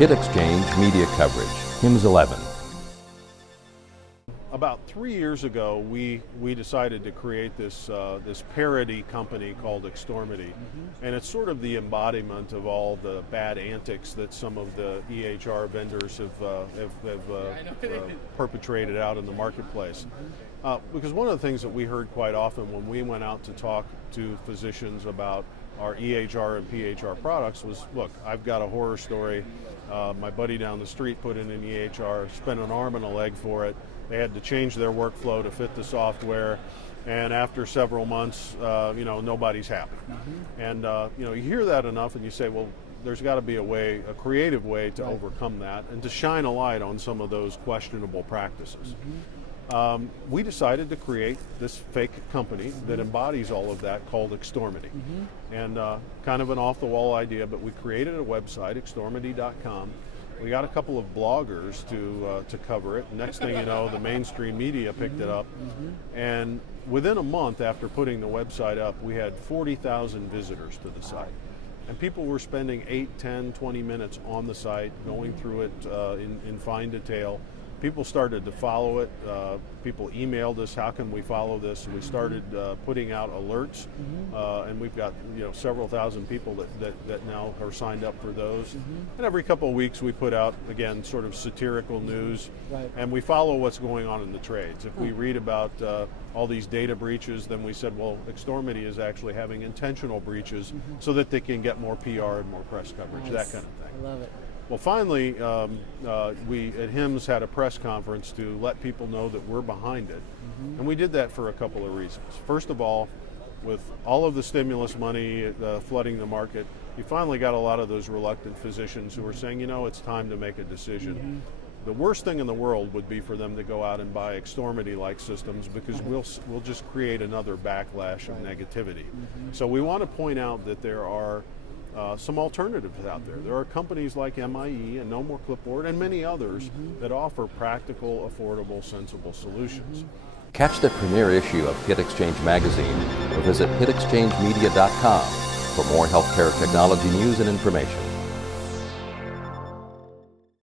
Hit Exchange Media Coverage, HIMSS 11. About 3 years ago, we decided to create this parody company called Extormity, and it's sort of the embodiment of all the bad antics that some of the EHR vendors have perpetrated out in the marketplace. Because one of the things that we heard quite often when we went out to talk to physicians about our EHR and PHR products was, look, I've got a horror story. My buddy down the street put in an EHR, spent an arm and a leg for it. They had to change their workflow to fit the software, and after several months, nobody's happy. And you hear that enough, and you say, well, there's got to be a creative way to overcome that, and to shine a light on some of those questionable practices. We decided to create this fake company that embodies all of that, called Extormity. And kind of an off-the-wall idea, but we created a website, extormity.com. We got a couple of bloggers to cover it. Next thing you know, the mainstream media picked it up. And within a month after putting the website up, we had 40,000 visitors to the site. And people were spending 8, 10, 20 minutes on the site, going through it in fine detail. People started to follow it. People emailed us, how can we follow this? And we started putting out alerts, and we've got several thousand people that now are signed up for those. And every couple of weeks we put out, again, sort of satirical news, and we follow what's going on in the trades. If we read about all these data breaches, then we said, well, Extormity is actually having intentional breaches so that they can get more PR and more press coverage, that kind of thing. I love it. Well, finally, we at HIMSS had a press conference to let people know that we're behind it. And we did that for a couple of reasons. First of all, with all of the stimulus money flooding the market, you finally got a lot of those reluctant physicians who are saying, it's time to make a decision. The worst thing in the world would be for them to go out and buy Extormity-like systems, because we'll just create another backlash of negativity. So we want to point out that there are some alternatives out there. There are companies like MIE and No More Clipboard and many others that offer practical, affordable, sensible solutions. Catch the premiere issue of Hit Exchange magazine or visit hitexchangemedia.com for more healthcare technology news and information.